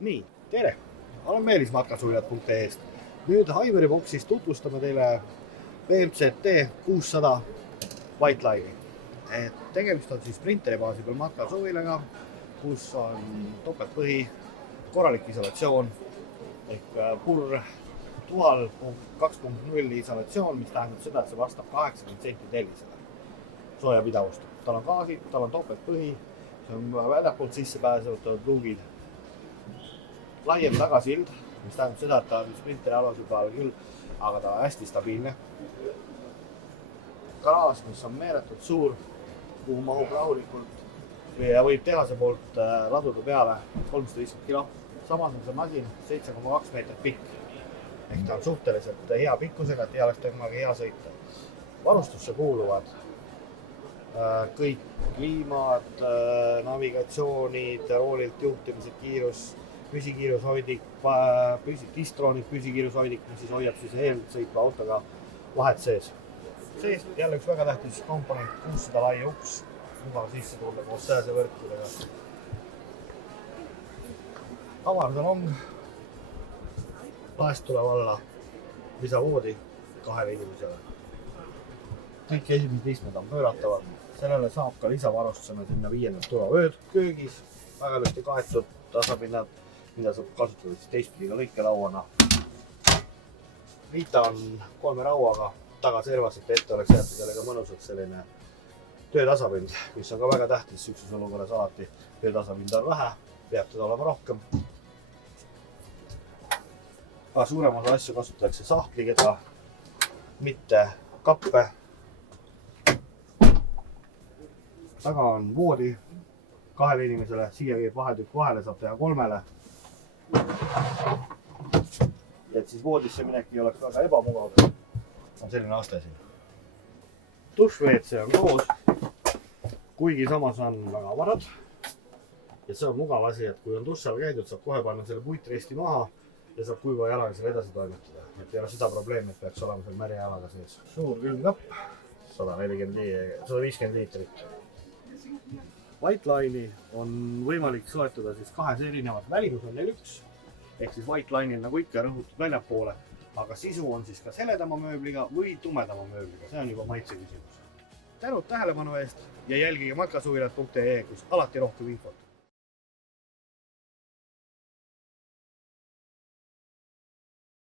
Nii, tere! Olen Meelis matkasuvilat.ee-st. Nüüd Haimeri boksist tutvustame teile BMZ-T 600 White Line'i. Tegemist on siis sprinteri baasi peal matkasuvilaga, kus on topeltpõhi, korralik isolatsioon ehk purr tual 2.0 isolatsioon, mis tähendab seda, et see vastab 80 cm tellisele soojapidavust. Tal on gaasid, tal on topeltpõhi, see on väljapoolt sisse pääsevad pluugid. Laiem tagasild, mis tähendab seda, et ta on sprinteri alusel peal küll, aga ta on hästi stabiilne. Garaaž, mis on meeletult suur, kuhu mahub rahulikult ja võib tehase poolt laduda peale 350 kilo. Samas on see masin 7,2 meetrit pikk. Ehk ta on suhteliselt hea pikkusega, et ei oleks temaga hea sõita. Varustusse kuuluvad kõik kliimad, navigatsioonid, roolilt juhtimised, kiirus, püsikiirushoidik, distroonik, püsikiirushoidik, mis siis hoiab eelsõitva autoga vahet sees. Sees jälle üks väga tähtis komponent, 600 lai uks, mugav sisse tulla koos sääsevõrkudega. Avarsalong, laest tuleb alla lisavoodi 2 inimesele. Kõik esimesed istmed on pööratavad, sellele saab ka lisavarustusena sinna 5. turvavööd köögis, väga ilusti kaetud tasapinnad, mida saab kasutada siis teistpidi ka lõikelauana. Liita on 3 rauaga taga servas, et ette oleks jäetud sellega mõnusalt selline töötasapind, mis on ka väga tähtis süksus olukorras alati. Töötasapind on vähe, peab teda olema rohkem. Ka suurem osa asju kasutatakse sahtligeda, mitte kappe. Taga on voodi 2 inimesele, siia käib vahetükk vahele, saab teha 3-le. Et siis voodisse minek ei oleks väga ebamugav, on selline aste siin. Dušš-WC on koos, kuigi samas on väga avarad. Ja see on mugav asi, et kui on dušš all käidud, saab kohe panna selle puitresti maha ja saab kuiva jalaga selle edasi toimetada. Et ei ole seda probleemi, et peaks olema seal märja jalaga sees. Suur külmkapp, 150 liitrit. White Line'i on võimalik soetada siis 2 erinevat. Välimus on neil üks, ehk siis White Line'il nagu ikka rõhutud väljapoole, aga sisu on siis ka seledama mööbliga või tumedama mööbliga. See on juba maitse küsimus. Tänud tähelepanu eest ja jälgige matkasuvilat.ee, kus alati rohkem infot.